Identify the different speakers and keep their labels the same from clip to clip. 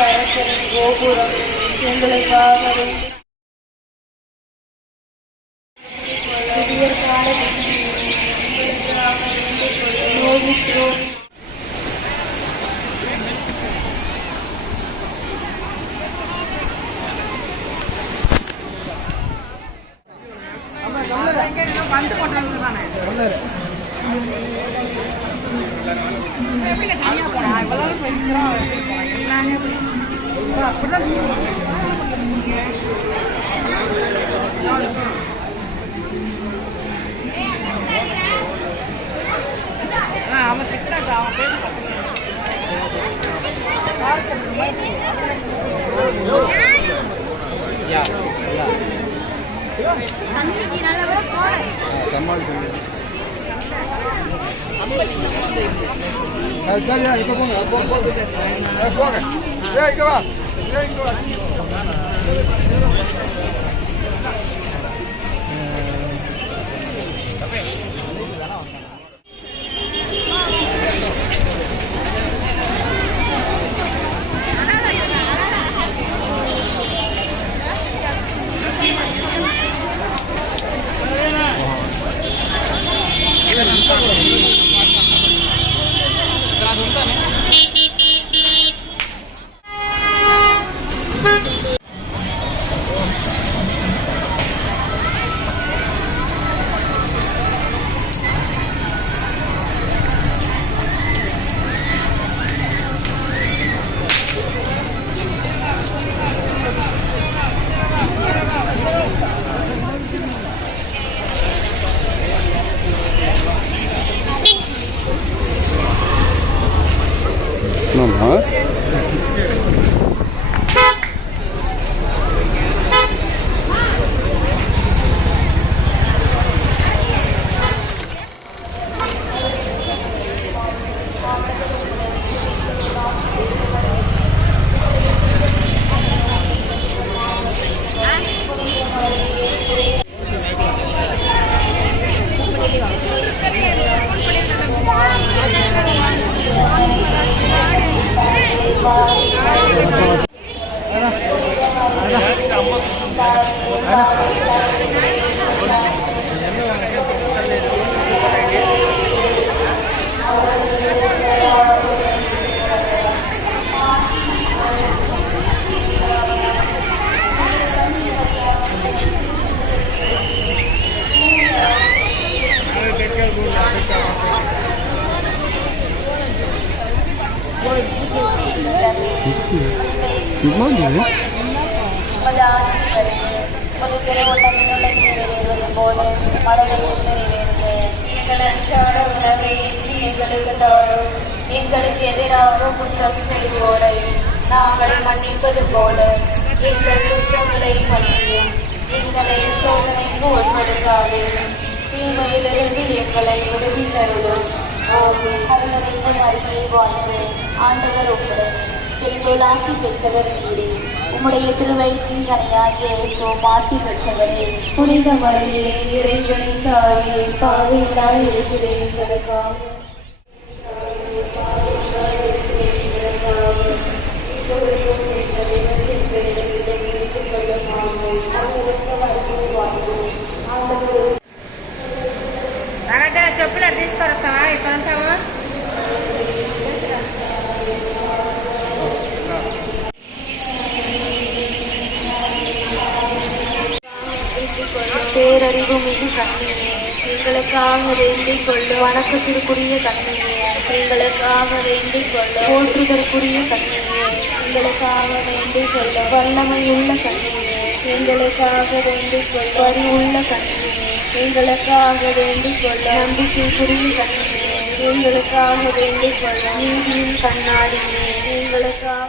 Speaker 1: அரசரின் கோபுரம் எங்களுக்காக வேண்டி
Speaker 2: சரியா இங்க போங்க போ- போங்க ஏய், போங்க ஏய், இங்க
Speaker 1: இன்றி எங்களுக்கு தாரும் எதிராக குற்றம் செய்வோரை நாங்கள் மன்னிப்பது போல எங்கள் குற்றங்களை மன்னியும் எங்களை சோதனைக்கு உட்படுத்தாது தீமையிலிருந்து எங்களை விடுவி தருளும் ஓகே அருளறிந்த மருமை வாழ்ந்து ஆண்டவர் உங்களை திருவிழாக்கி பெற்றவர் உம்முடைய திருவயிற்றின் கனையாகிய இயேசு பெற்றவரே. புனித மருந்தே இறைவனின் தாயே பாவையில்லாத இருக்கிறேன் எங்களுக்காக பேரறிவு மிகு கண்ணியே எங்களுக்காக வேண்டிக் கொள்ளு வணக்கத்திற்குரிய கண்ணியே எங்களுக்காக வேண்டிக் கொள்ள போற்றுதற்குரிய கண்ணியே எங்களுக்காக வேண்டிக் கொள்ள வல்லமை உள்ள கண்ணியே எங்களுக்காக வேண்டிக் கொள்ள வரி உள்ள கண்ணியே எங்களுக்காக வேண்டிக் கொள்ள நம்பிக்கைக்குரிய கண்ணியே எங்களுக்காக வேண்டிக் கொள்ள நீதியின் கண்ணாடியே. எங்களுக்காக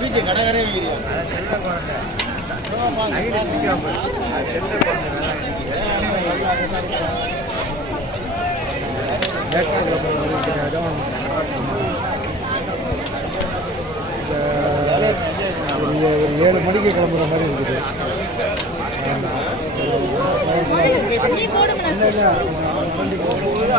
Speaker 2: பீச்சு கடகரே வைக்கிறீங்க அதான் செல்ல ஏழு மணிக்கு கிளம்புற மாதிரி இருக்குது இல்லை